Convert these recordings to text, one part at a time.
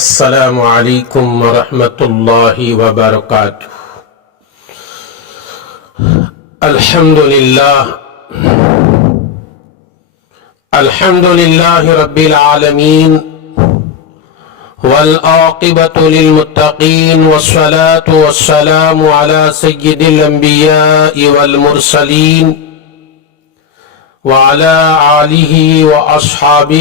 السلام علیکم ورحمۃ اللہ وبرکاتہ۔ الحمد للہ رب العالمین والعاقبۃ للمتقین والصلاة والسلام علی سید الانبیاء والمرسلین وعلى آلہ واصحابہ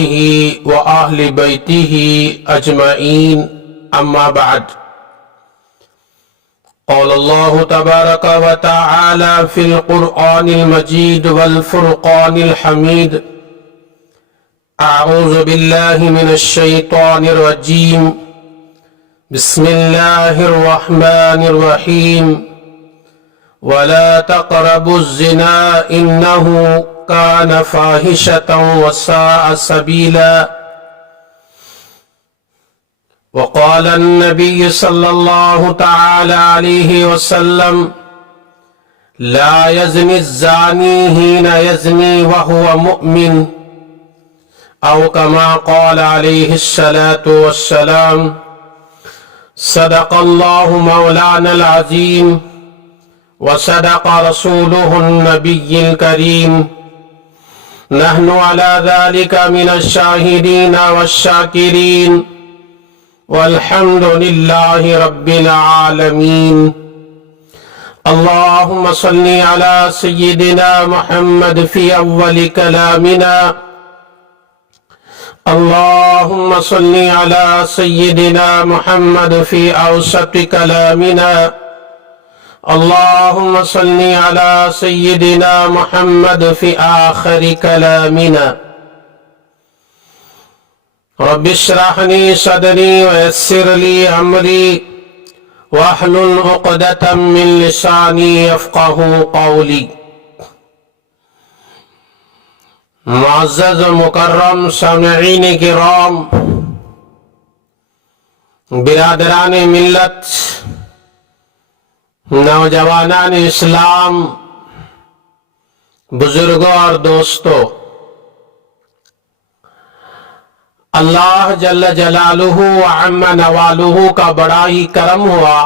واہل بیتہ اجمعین، اما بعد۔ قال اللہ تبارک وتعالی فی القرآن المجید والفرقان الحمید: اعوذ باللہ من الشیطان الرجیم، بسم اللہ الرحمن الرحیم، ولا تقربوا الزنا انہ كان فاحشة وساء سبيلا۔ وقال النبي صلى الله تعالى عليه وسلم: لا يزني الزاني حين يزني وهو مؤمن، أو كما قال عليه الصلاة والسلام۔ صدق الله مولانا العظيم وصدق رسوله النبي الكريم، نحن على ذلك من الشاهدين والشاكرين، والحمد لله رب العالمين۔ اللهم صل على سيدنا محمد في أول كلامنا، اللهم صل على سيدنا محمد في أوسط كلامنا، اللهم صل على سيدنا محمد في آخر كلامنا۔ رب اشرح لي صدري ويسر لي أمري واحلل عقدة من لساني يفقهوا قولي۔ معزز و مکرم سامعین کرام، برادران ملت، نوجوانان اسلام، بزرگوں اور دوستوں، اللہ جل جلالہ وعم نوالہ کا بڑا ہی کرم ہوا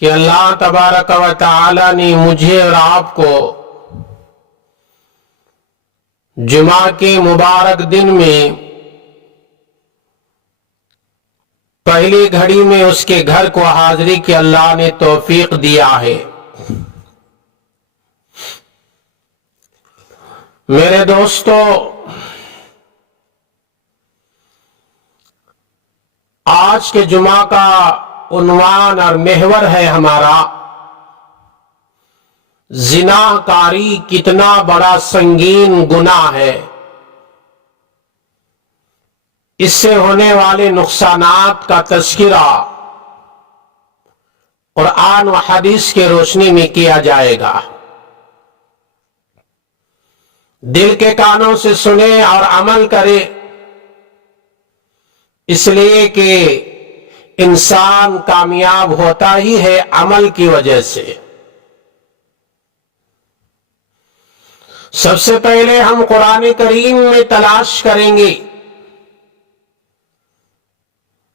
کہ اللہ تبارک و تعالی نے مجھے اور آپ کو جمعہ کے مبارک دن میں پہلی گھڑی میں اس کے گھر کو حاضری کی اللہ نے توفیق دیا ہے۔ میرے دوستو، آج کے جمعہ کا عنوان اور محور ہے ہمارا زنا کاری کتنا بڑا سنگین گناہ ہے، اس سے ہونے والے نقصانات کا تذکرہ قرآن و حدیث کے روشنی میں کیا جائے گا۔ دل کے کانوں سے سنیں اور عمل کریں، اس لیے کہ انسان کامیاب ہوتا ہی ہے عمل کی وجہ سے۔ سب سے پہلے ہم قرآن کریم میں تلاش کریں گے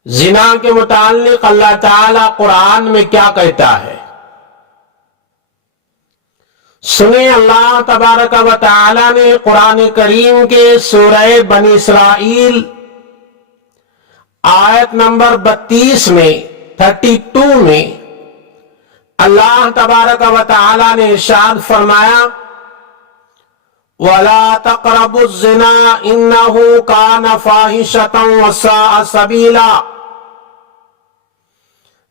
زنا کے متعلق اللہ تعالی قرآن میں کیا کہتا ہے۔ سنیں، اللہ تبارک و تعالی نے قرآن کریم کے سورہ بنی اسرائیل آیت نمبر 32 میں 32 میں اللہ تبارک و تعالی نے ارشاد فرمایا: وَلَا تَقْرَبُوا الزِّنَا إِنَّهُ كَانَ فَاحِشَةً وَسَاءَ سَبِيلًا۔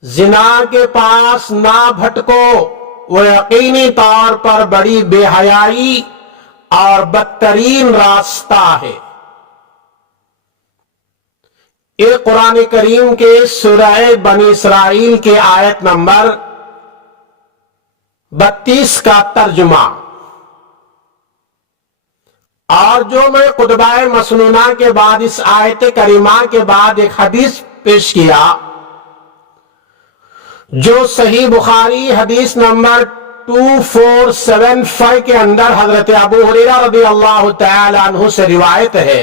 زنا کے پاس نہ بھٹکو، وہ یقینی طور پر بڑی بے حیائی اور بدترین راستہ ہے۔ یہ قرآن کریم کے سورہ بنی اسرائیل کے آیت نمبر 32 کا ترجمہ، اور جو میں خطبہ مسنونہ کے بعد اس آیت کریمہ کے بعد ایک حدیث پیش کیا جو صحیح بخاری حدیث نمبر 2475 کے اندر حضرت ابو ہریرہ رضی اللہ تعالی عنہ سے روایت ہے،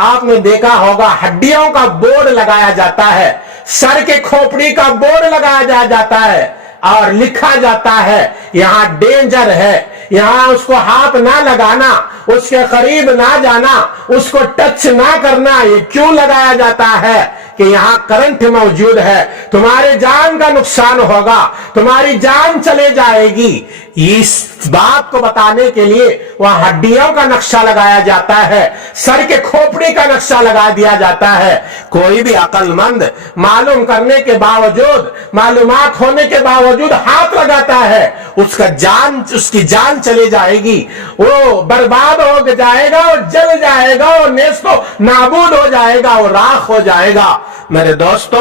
آپ نے دیکھا ہوگا ہڈیوں کا بورڈ لگایا جاتا ہے، سر کے کھوپڑی کا بورڈ لگایا جاتا ہے اور لکھا جاتا ہے یہاں ڈینجر ہے، یہاں اس کو ہاتھ نہ لگانا، اس کے قریب نہ جانا، اس کو ٹچ نہ کرنا۔ یہ کیوں لگایا جاتا ہے؟ کہ یہاں کرنٹ موجود ہے، تمہارے جان کا نقصان ہوگا، تمہاری جان چلے جائے گی۔ اس بات کو بتانے کے لیے وہاں ہڈیوں کا نقشہ لگایا جاتا ہے، سر کے کھوپڑی کا نقشہ لگا دیا جاتا ہے۔ کوئی بھی عقل مند معلوم کرنے کے باوجود، معلومات ہونے کے باوجود ہاتھ لگاتا ہے، اس کی جان چلی جائے گی، وہ برباد ہو جائے گا، وہ جل جائے گا، وہ نیست و نابود ہو جائے گا، وہ راکھ ہو جائے گا۔ میرے دوستو،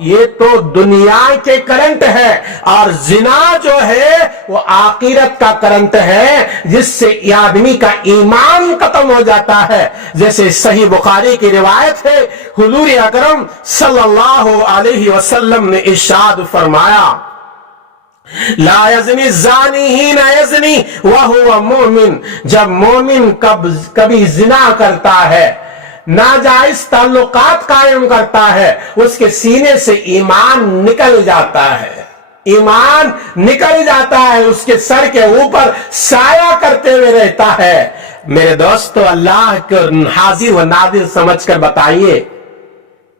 یہ تو دنیا کے کرنٹ ہے، اور زنا جو ہے وہ آخرت کا کرنٹ ہے، جس سے آدمی کا ایمان ختم ہو جاتا ہے۔ جیسے صحیح بخاری کی روایت ہے، حضور اکرم صلی اللہ علیہ وسلم نے ارشاد فرمایا، لا یزنی الزانی حین یزنی وہو مومن، جب مومن کبھی زنا کرتا ہے، ناجائز تعلقات قائم کرتا ہے، اس کے سینے سے ایمان نکل جاتا ہے، ایمان نکل جاتا ہے، اس کے سر کے اوپر سایہ کرتے ہوئے رہتا ہے۔ میرے دوستو، اللہ کو حاضر و ناظر سمجھ کر بتائیے،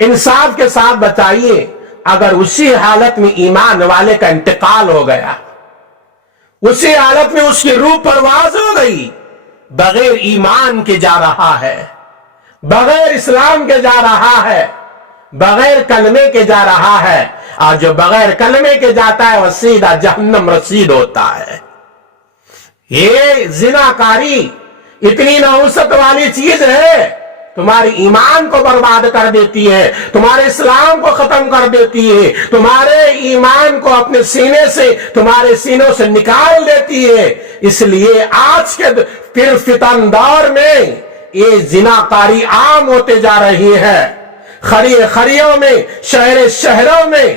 انصاف کے ساتھ بتائیے، اگر اسی حالت میں ایمان والے کا انتقال ہو گیا، اسی حالت میں اس کی روح پرواز ہو گئی، بغیر ایمان کے جا رہا ہے، بغیر اسلام کے جا رہا ہے، بغیر کلمے کے جا رہا ہے، اور جو بغیر کلمے کے جاتا ہے وہ سیدھا جہنم رسید ہوتا ہے۔ یہ زناکاری اتنی نحوست والی چیز ہے، تمہاری ایمان کو برباد کر دیتی ہے، تمہارے اسلام کو ختم کر دیتی ہے، تمہارے ایمان کو اپنے سینے سے، تمہارے سینوں سے نکال دیتی ہے۔ اس لیے آج کے پھر فتن دور میں یہ زناکاری عام ہوتے جا رہی ہے، خریوں میں، شہروں میں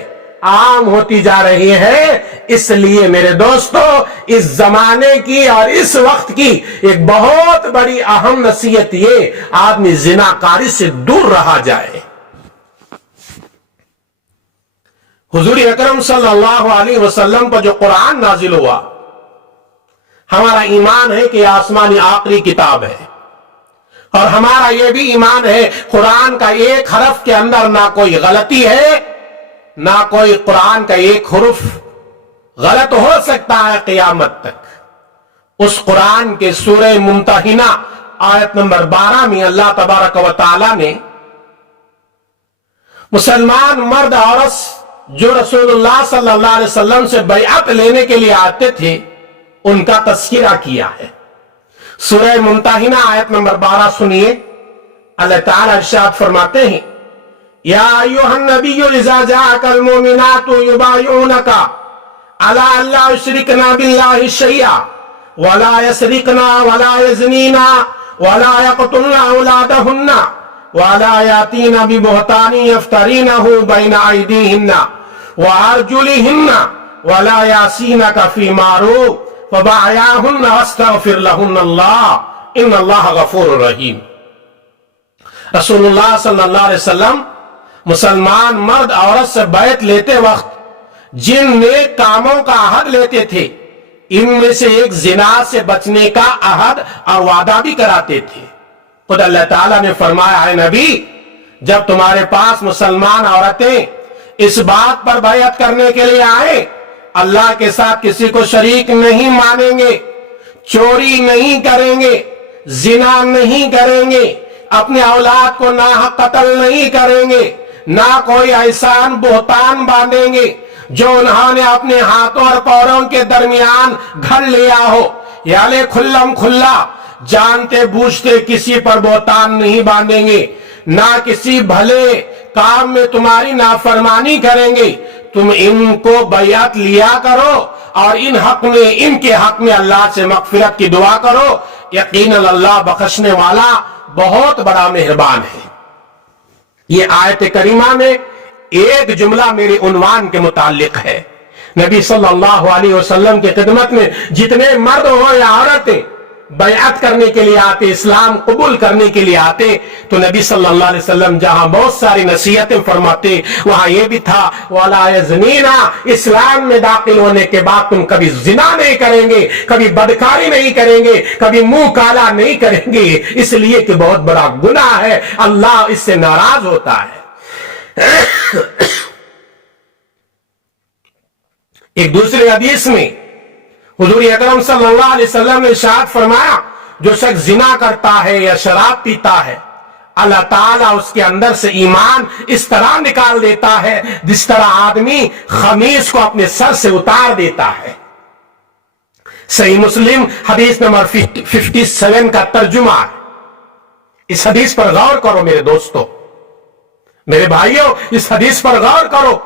عام ہوتی جا رہی ہے۔ اس لیے میرے دوستو، اس زمانے کی اور اس وقت کی ایک بہت بڑی اہم نصیحت یہ، آدمی زناکاری سے دور رہا جائے۔ حضور اکرم صلی اللہ علیہ وسلم پر جو قرآن نازل ہوا، ہمارا ایمان ہے کہ یہ آسمانی آخری کتاب ہے، اور ہمارا یہ بھی ایمان ہے قرآن کا ایک حرف کے اندر نہ کوئی غلطی ہے، نہ کوئی قرآن کا ایک حرف غلط ہو سکتا ہے قیامت تک۔ اس قرآن کے سورہ ممتحنہ آیت نمبر 12 میں اللہ تبارک و تعالی نے مسلمان مرد عورت جو رسول اللہ صلی اللہ علیہ وسلم سے بیعت لینے کے لیے آتے تھے، ان کا تذکرہ کیا ہے۔ سورہ ممتحنہ آیت نمبر 12 سنیے، اللہ تعالیٰ ارشاد فرماتے ہیں، یا ایھا النبی اذا جاءک المؤمنات یبایعونک علی ان لا یشرکن باللہ شیئا ولا یسرقن ولا یزنین ولا یقتلن اولادہن ولا یاتین ببہتان یفترینہ بین ایدیہن وارجلہن ولا یعصینک فی معروف فبایعہن واستغفر لہن اللہ ان اللہ غفور رحیم۔ رسول اللہ صلی اللہ علیہ وسلم مسلمان مرد عورت سے بیعت لیتے وقت جن نیک کاموں کا عہد لیتے تھے، ان میں سے ایک زنا سے بچنے کا عہد اور وعدہ بھی کراتے تھے۔ خود اللہ تعالیٰ نے فرمایا، اے نبی، جب تمہارے پاس مسلمان عورتیں اس بات پر بیعت کرنے کے لیے آئے، اللہ کے ساتھ کسی کو شریک نہیں مانیں گے، چوری نہیں کریں گے، زنا نہیں کریں گے، اپنے اولاد کو ناحق قتل نہیں کریں گے، نہ کوئی احسان بہتان باندھیں گے جو انہوں نے اپنے ہاتھوں اور پوروں کے درمیان گھڑ لیا ہو، یعنی کھلم کھلا جانتے بوجھتے کسی پر بہتان نہیں باندھیں گے، نہ کسی بھلے کام میں تمہاری نافرمانی کریں گے، تم ان کو بیعت لیا کرو اور ان کے حق میں اللہ سے مغفرت کی دعا کرو، یقیناً اللہ بخشنے والا بہت بڑا مہربان ہے۔ یہ آیت کریمہ میں ایک جملہ میرے عنوان کے متعلق ہے۔ نبی صلی اللہ علیہ وسلم کی خدمت میں جتنے مرد ہو یا عورتیں بیعت کرنے کے لیے آتے, اسلام قبول کرنے کے لیے آتے, تو نبی صلی اللہ علیہ وسلم جہاں بہت ساری نصیحتیں فرماتے وہاں یہ بھی تھا وَلَا يَزْنِينَ, اسلام میں داخل ہونے کے بعد تم کبھی زنا نہیں کریں گے, کبھی بدکاری نہیں کریں گے, کبھی منہ کالا نہیں کریں گے, اس لیے کہ بہت بڑا گناہ ہے, اللہ اس سے ناراض ہوتا ہے. ایک دوسرے حدیث میں حضور اکرم صلی اللہ علیہ وسلم نے ارشاد فرمایا جو شخص زنا کرتا ہے یا شراب پیتا ہے اللہ تعالیٰ اس کے اندر سے ایمان اس طرح نکال دیتا ہے جس طرح آدمی خمیس کو اپنے سر سے اتار دیتا ہے. صحیح مسلم حدیث نمبر 57 کا ترجمہ ہے. اس حدیث پر غور کرو میرے دوستو, میرے بھائیوں, اس حدیث پر غور کرو.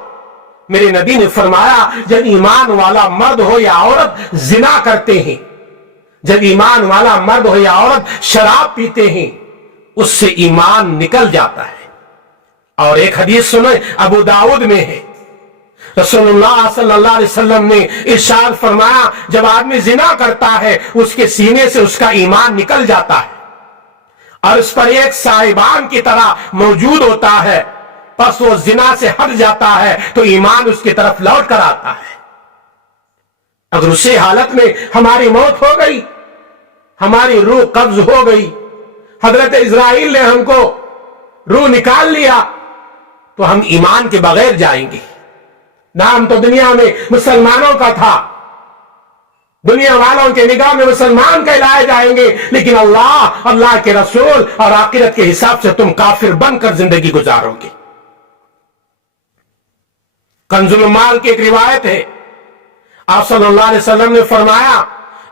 میرے نبی نے فرمایا جب ایمان والا مرد ہو یا عورت زنا کرتے ہیں, جب ایمان والا مرد ہو یا عورت شراب پیتے ہیں, اس سے ایمان نکل جاتا ہے. اور ایک حدیث سنیں, ابو داؤد میں ہے, رسول اللہ صلی اللہ علیہ وسلم نے ارشاد فرمایا جب آدمی زنا کرتا ہے اس کے سینے سے اس کا ایمان نکل جاتا ہے اور اس پر ایک سائبان کی طرح موجود ہوتا ہے, پس وہ زنا سے ہٹ جاتا ہے تو ایمان اس کی طرف لوٹ کر آتا ہے. اگر اسی حالت میں ہماری موت ہو گئی, ہماری روح قبض ہو گئی, حضرت اسرائیل نے ہم کو روح نکال لیا, تو ہم ایمان کے بغیر جائیں گے. نام تو دنیا میں مسلمانوں کا تھا, دنیا والوں کے نگاہ میں مسلمان کہلائے جائیں گے, لیکن اللہ کے رسول اور آخرت کے حساب سے تم کافر بن کر زندگی گزارو گے. کنز المال کی ایک روایت ہے, آپ صلی اللہ علیہ وسلم نے فرمایا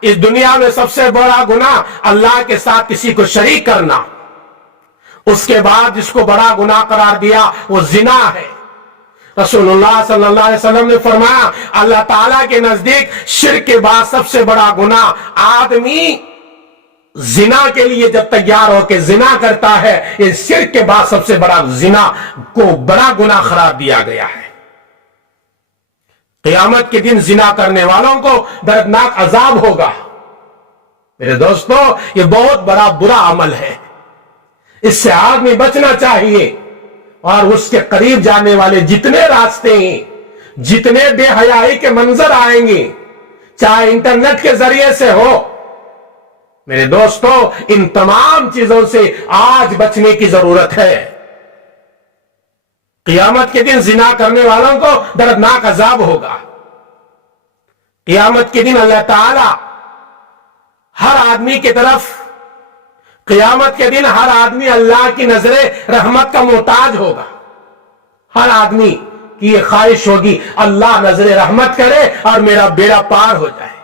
اس دنیا میں سب سے بڑا گناہ اللہ کے ساتھ کسی کو شریک کرنا, اس کے بعد جس کو بڑا گناہ قرار دیا وہ زنا ہے. رسول اللہ صلی اللہ علیہ وسلم نے فرمایا اللہ تعالیٰ کے نزدیک شرک کے بعد سب سے بڑا گناہ, آدمی زنا کے لیے جب تیار ہو کے زنا کرتا ہے, یہ شرک کے بعد سب سے بڑا زنا کو بڑا گناہ قرار دیا گیا ہے. قیامت کے دن زنا کرنے والوں کو دردناک عذاب ہوگا. میرے دوستو یہ بہت بڑا برا عمل ہے, اس سے آدمی بچنا چاہیے. اور اس کے قریب جانے والے جتنے راستے ہیں, جتنے بے حیائی کے منظر آئیں گے, چاہے انٹرنیٹ کے ذریعے سے ہو, میرے دوستو ان تمام چیزوں سے آج بچنے کی ضرورت ہے. قیامت کے دن زنا کرنے والوں کو دردناک عذاب ہوگا. قیامت کے دن اللہ تعالی ہر آدمی کی طرف, قیامت کے دن ہر آدمی اللہ کی نظر رحمت کا محتاج ہوگا. ہر آدمی کی یہ خواہش ہوگی اللہ نظر رحمت کرے اور میرا بیڑا پار ہو جائے.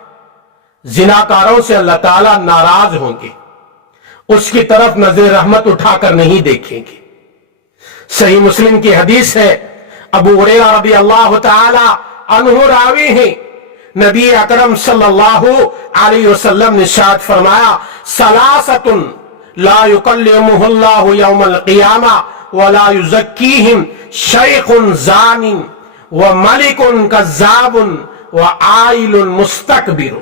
زناکاروں سے اللہ تعالیٰ ناراض ہوں گے, اس کی طرف نظر رحمت اٹھا کر نہیں دیکھیں گے. صحیح مسلم کی حدیث ہے, ابو ہریرہ رضی اللہ تعالی عنہ راوی ہیں, نبی اکرم صلی اللہ علیہ وسلم نے ارشاد فرمایا ثلاثۃ لا یکلمہ اللہ یوم القیامہ ولا یزکیہم شیخ زان وملک کذاب وعائل مستکبر.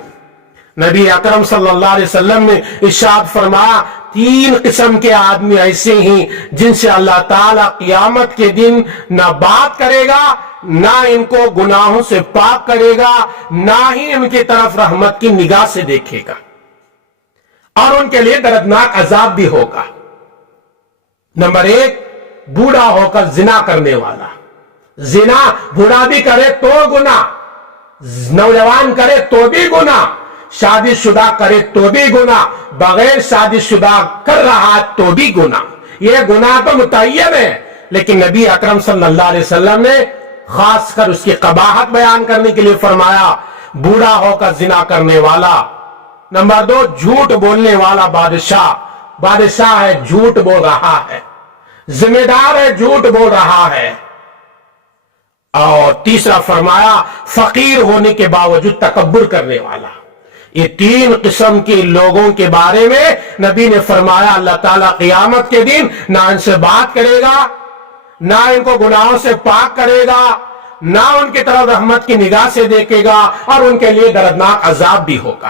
نبی اکرم صلی اللہ علیہ وسلم نے ارشاد فرمایا 3 قسم کے آدمی ایسے ہیں جن سے اللہ تعالیٰ قیامت کے دن نہ بات کرے گا, نہ ان کو گناہوں سے پاک کرے گا, نہ ہی ان کی طرف رحمت کی نگاہ سے دیکھے گا, اور ان کے لیے دردناک عذاب بھی ہوگا. نمبر 1, بوڑھا ہو کر زنا کرنے والا. زنا بوڑھا بھی کرے تو گناہ, نوجوان کرے تو بھی گناہ, شادی شدہ کرے تو بھی گناہ, بغیر شادی شدہ کر رہا تو بھی گناہ. یہ گناہ تو متعین ہے, لیکن نبی اکرم صلی اللہ علیہ وسلم نے خاص کر اس کی قباحت بیان کرنے کے لیے فرمایا بوڑھا ہو کر زنا کرنے والا. نمبر 2, جھوٹ بولنے والا بادشاہ. بادشاہ ہے, جھوٹ بول رہا ہے, ذمہ دار ہے, جھوٹ بول رہا ہے. اور تیسرا فرمایا فقیر ہونے کے باوجود تکبر کرنے والا. یہ 3 قسم کے لوگوں کے بارے میں نبی نے فرمایا اللہ تعالیٰ قیامت کے دن نہ ان سے بات کرے گا, نہ ان کو گناہوں سے پاک کرے گا, نہ ان کی طرف رحمت کی نگاہ سے دیکھے گا, اور ان کے لیے دردناک عذاب بھی ہوگا.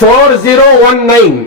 4019।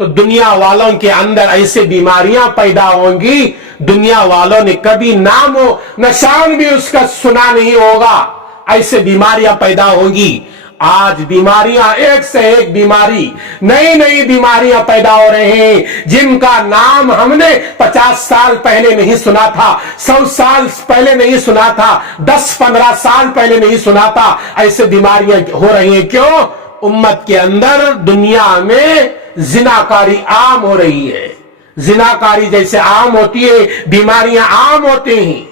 تو دنیا والوں کے اندر ایسے بیماریاں پیدا ہوں گی دنیا والوں نے کبھی نام و نشان بھی اس کا سنا نہیں ہوگا، ایسے بیماریاں پیدا ہوں گی۔ آج بیماریاں ایک سے ایک بیماری، نئی نئی بیماریاں پیدا ہو رہے ہیں جن کا نام ہم نے 50 سال پہلے نہیں سنا تھا، 100 سال پہلے نہیں سنا تھا، 10-15 سال پہلے نہیں سنا تھا۔ ایسے بیماریاں ہو رہی ہیں، کیوں؟ امت کے اندر دنیا میں زناکاری عام ہو رہی ہے، زناکاری جیسے عام ہوتی ہے بیماریاں عام ہوتی ہیں۔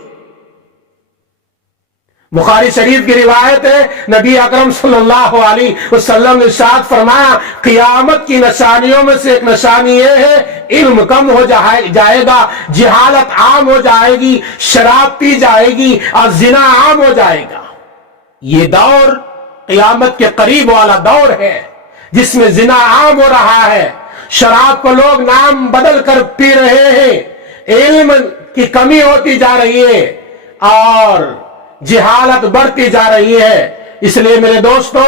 بخاری شریف کی روایت ہے، نبی اکرم صلی اللہ علیہ وسلم نے ارشاد فرمایا، قیامت کی نشانیوں میں سے ایک نشانی یہ ہے علم کم ہو جائے گا، جہالت عام ہو جائے گی، شراب پی جائے گی اور زنا عام ہو جائے گا۔ یہ دور قیامت کے قریب والا دور ہے جس میں زنا عام ہو رہا ہے، شراب کو لوگ نام بدل کر پی رہے ہیں، علم کی کمی ہوتی جا رہی ہے اور جہالت بڑھتی جا رہی ہے۔ اس لیے میرے دوستو،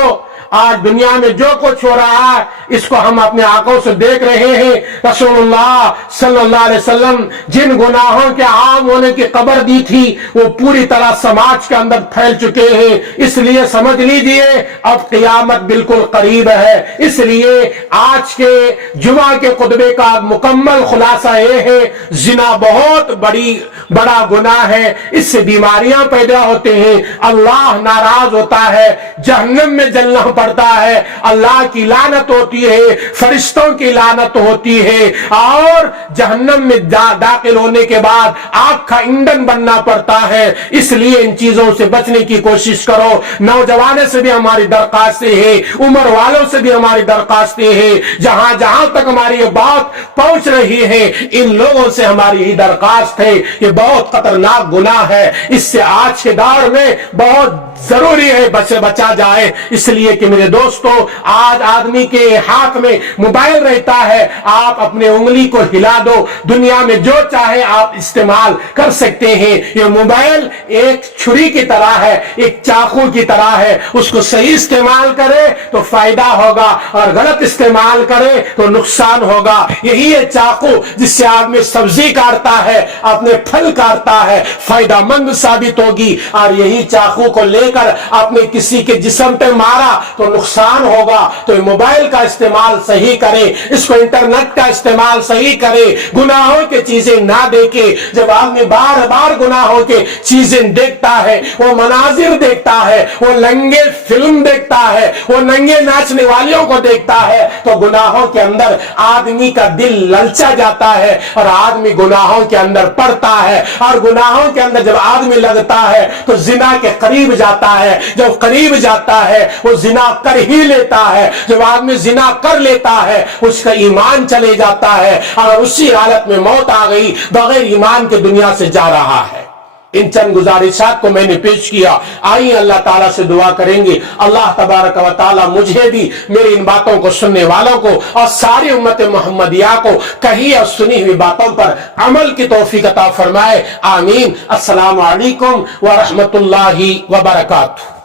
آج دنیا میں جو کچھ ہو رہا ہے اس کو ہم اپنے آنکھوں سے دیکھ رہے ہیں۔ رسول اللہ صلی اللہ علیہ وسلم جن گناہوں کے عام ہونے کی خبر دی تھی وہ پوری طرح سماج کے اندر پھیل چکے ہیں، اس لیے سمجھ لیجئے اب قیامت بالکل قریب ہے۔ اس لیے آج کے جمعہ کے خطبے کا مکمل خلاصہ یہ ہے، زنا بہت بڑا گناہ ہے، اس سے بیماریاں پیدا ہوتے ہیں، اللہ ناراض ہوتا ہے، جہنم میں جلنا پڑتا ہے، اللہ کی لعنت ہوتی ہے، فرشتوں کی لعنت ہوتی ہے اور جہنم میں داخل ہونے کے بعد آگ کا ایندھن بننا پڑتا ہے۔ اس لیے ان چیزوں سے بچنے کی کوشش کرو۔ نوجوانوں سے بھی ہماری درخواستیں ہیں، عمر والوں سے بھی ہماری درخواستیں ہیں، جہاں جہاں تک ہماری یہ بات پہنچ رہی ہے ان لوگوں سے ہماری یہ درخواست ہے، یہ بہت خطرناک گناہ ہے، اس سے آج کے دور میں بہت ضروری ہے بچا جائے۔ اس لیے کہ میرے دوستو، آج آدمی کے ہاتھ میں موبائل رہتا ہے، آپ اپنے انگلی کو ہلا دو، دنیا میں جو چاہے آپ استعمال کر سکتے ہیں۔ یہ موبائل ایک چھری کی طرح ہے، ایک چاقو کی طرح ہے، اس کو صحیح استعمال کرے تو فائدہ ہوگا اور غلط استعمال کرے تو نقصان ہوگا۔ یہی ہے چاقو جس سے آدمی سبزی کاٹتا ہے، اپنے پھل کاٹتا ہے، فائدہ مند ثابت ہوگی، اور یہی چاقو کو لے کر اپنے کسی کے جسم پہ مارا تو نقصان ہوگا۔ تو موبائل کا استعمال صحیح کرے، اس کو انٹرنیٹ کا استعمال صحیح کرے، گناہوں کے چیزیں نہ دیکھے۔ جب آدمی بار بار گناہوں کے چیزیں دیکھتا ہے، وہ مناظر دیکھتا ہے، وہ ننگے فلم دیکھتا ہے، وہ ننگے ناچنے والیوں کو دیکھتا ہے، تو گناہوں کے اندر آدمی کا دل للچا جاتا ہے اور آدمی گناہوں کے اندر پڑتا ہے، اور گناہوں کے اندر جب آدمی لگتا ہے تو زنا کے قریب جاتا ہے، جب قریب جاتا ہے وہ زنا کر ہی لیتا ہے، جب آدمی زنا کر لیتا ہے اس کا ایمان چلے جاتا ہے، اور اسی حالت میں موت آ گئی، بغیر ایمان کے دنیا سے جا رہا ہے۔ ان چند گزارشات کو میں نے پیش کیا، آئیے اللہ تعالیٰ سے دعا کریں گے، اللہ تبارک و تعالیٰ مجھے بھی، میری ان باتوں کو سننے والوں کو اور ساری امت محمدیہ کو کہی اور سنی ہوئی باتوں پر عمل کی توفیق عطا فرمائے، آمین۔ السلام علیکم ورحمۃ اللہ وبرکاتہ۔